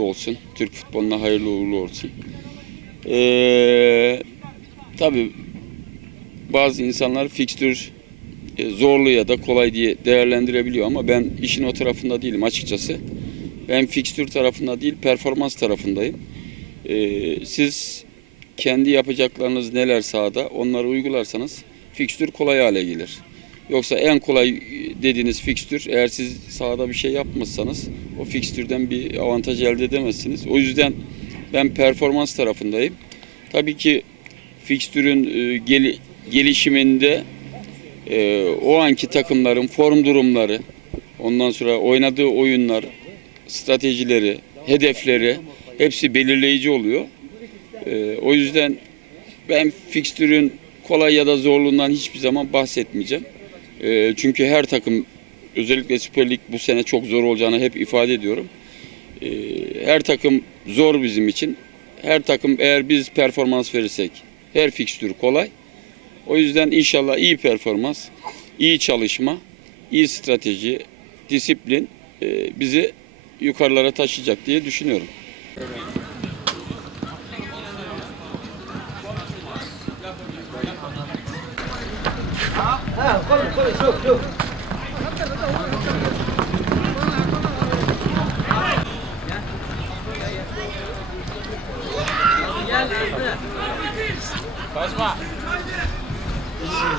olsun. Türk futboluna hayırlı uğurlu olsun. Ee, tabii bazı insanlar fikstür e, zorlu ya da kolay diye değerlendirebiliyor ama ben işin o tarafında değilim açıkçası. Ben fikstür tarafında değil performans tarafındayım. Ee, siz kendi yapacaklarınız neler sahada onları uygularsanız fikstür kolay hale gelir. Yoksa en kolay dediğiniz fikstür eğer siz sahada bir şey yapmazsanız o fikstürden bir avantaj elde edemezsiniz. O yüzden ben performans tarafındayım. Tabii ki fikstürün e, geli- gelişiminde e, o anki takımların form durumları, ondan sonra oynadığı oyunlar, stratejileri, hedefleri hepsi belirleyici oluyor. E, o yüzden ben fikstürün kolay ya da zorluğundan hiçbir zaman bahsetmeyeceğim. E, çünkü her takım özellikle Süper Lig bu sene çok zor olacağını hep ifade ediyorum. E, her takım zor bizim için. Her takım eğer biz performans verirsek her fikstür kolay. O yüzden inşallah iyi performans, iyi çalışma, iyi strateji, disiplin e, bizi yukarılara taşıyacak diye düşünüyorum. Ha, koy, koy, çok, çok. Козьма!